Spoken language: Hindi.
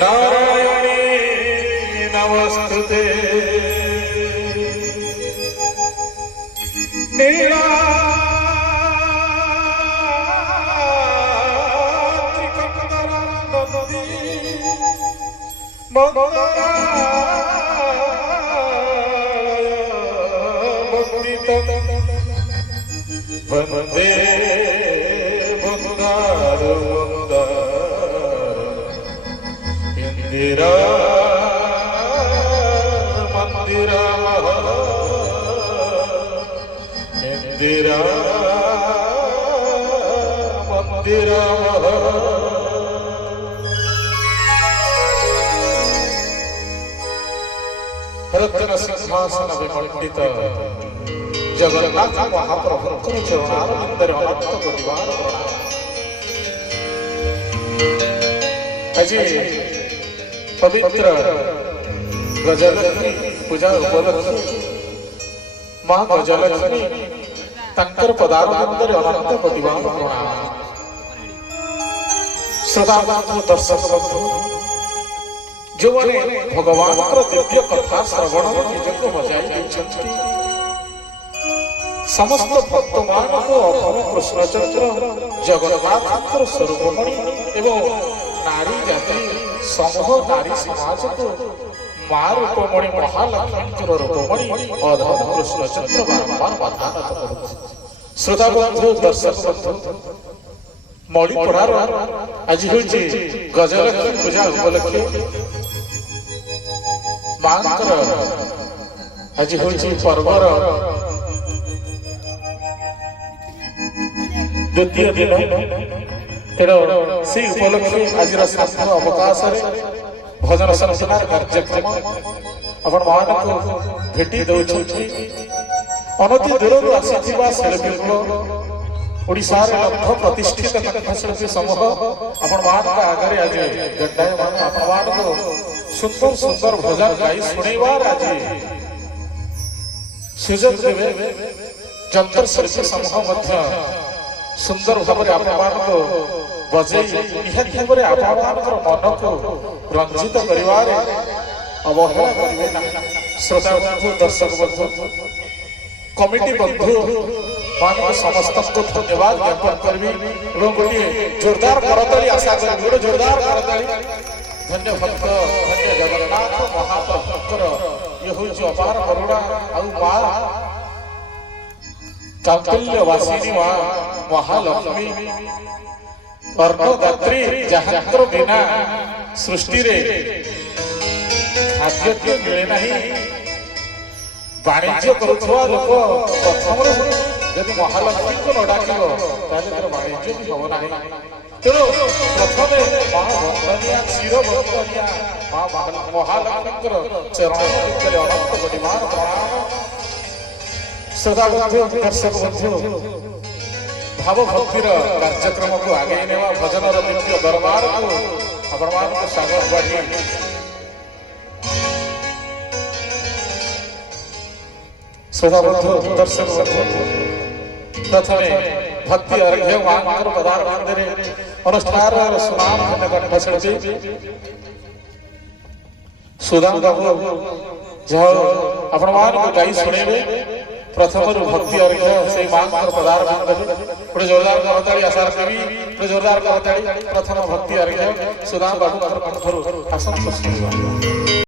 नारायणी नमस्तुते वंदे वंदार इंदिरा मंदिरा इंदिरा मंदिरा रत्न सिंहासन विमंडित जगन्नाथ महाप्रभु चरणारविंदरे अनंत परिवार আজি पवित्र गजलक्ष्मी पूजा उपलक्ष्मी मां गजलक्ष्मी तंकर पदारविंदरे अनंत परिवार श्रोता दर्शक बंधु जो माने भगवान दिव्य कथा श्रवण निजक बजाई देछंती समस्त भक्त मान को अभव कृष्णचंद्र जगन्नाथ स्वरूपमणि एवं नारी जाति समूह नारी समाज को मां रूपमणि महालक्ष्मी रूपमणि अधम कृष्णचंद्र बारंबार बधानत करुछि। श्रोता बंधु दर्शक बंधु मणिपुरार आज होछि गजलक्ष्मी पूजा उपलक्षे मांकर आज होछि पर्वर द्वितीय दिन तेणु से उपलक्षे आज साध्य अवकाश भजन संसार कार्यक्रम आपण मान को भेटी दौछंती अनति दूर आसीथिबा शिल्पी ओडिशा रे लब्ध प्रतिष्ठित कंठशिल्पी समूह आपण मान का आगे आज गड्डाय मान आपण मान को सुंदर सुंदर भजन गाई सुनेवार आज सुजन देवे जंतर शिल्पी समूह मध्य सुंदर भाव आपण को बजे निहत भाव मन को रंजित करिवार अवहेला करिवे ना। श्रोता बंधु दर्शक बंधु कमिटी बंधु मान समस्त को धन्यवाद ज्ञापन करबी एवं गोटे जोरदार करताली आशा करी गोटे जोरदार करताली धन्य भक्त धन्य जगन्नाथ महाप्रभुकर ये होछि अपार करुणा आ मां कौशल्यवासिनी मां महालक्ष्मी कर्णदात्री जहांतर बिना सृष्टि रे खाद्य मिले नहीं वाणिज्य करुवा लोक प्रथम यदि महालक्ष्मी को न डाकिब ताले वाणिज्य भी हम ना तेणु प्रथम मां वंदनिया क्षीर वंदनिया मां महालक्ष्मी चरण भितर अनंत कोटिमान प्रणाम। श्रोता बंधु दर्शक बंधु भाव भक्तिर कार्यक्रम को आगे नेवा भजन दिव्य दरबार को आपण मान को स्वागत बाटी श्रोता बंधु दर्शक बंधु प्रथमे भक्ति अर्घ्य मांकर पदार मंदिरे अनुष्ठान सुनाम धन्य कंठशिल्पी सुदाम बाबू जाओ आपण मान को गाई सुनेबे प्रथम भक्ति अर्घ्य से मांकर पदार मंदिरे जोरदार करताली आशा करी जोरदार करताली प्रथम भक्ति अर्घ्य सुदाम बाबू कंठरु आसन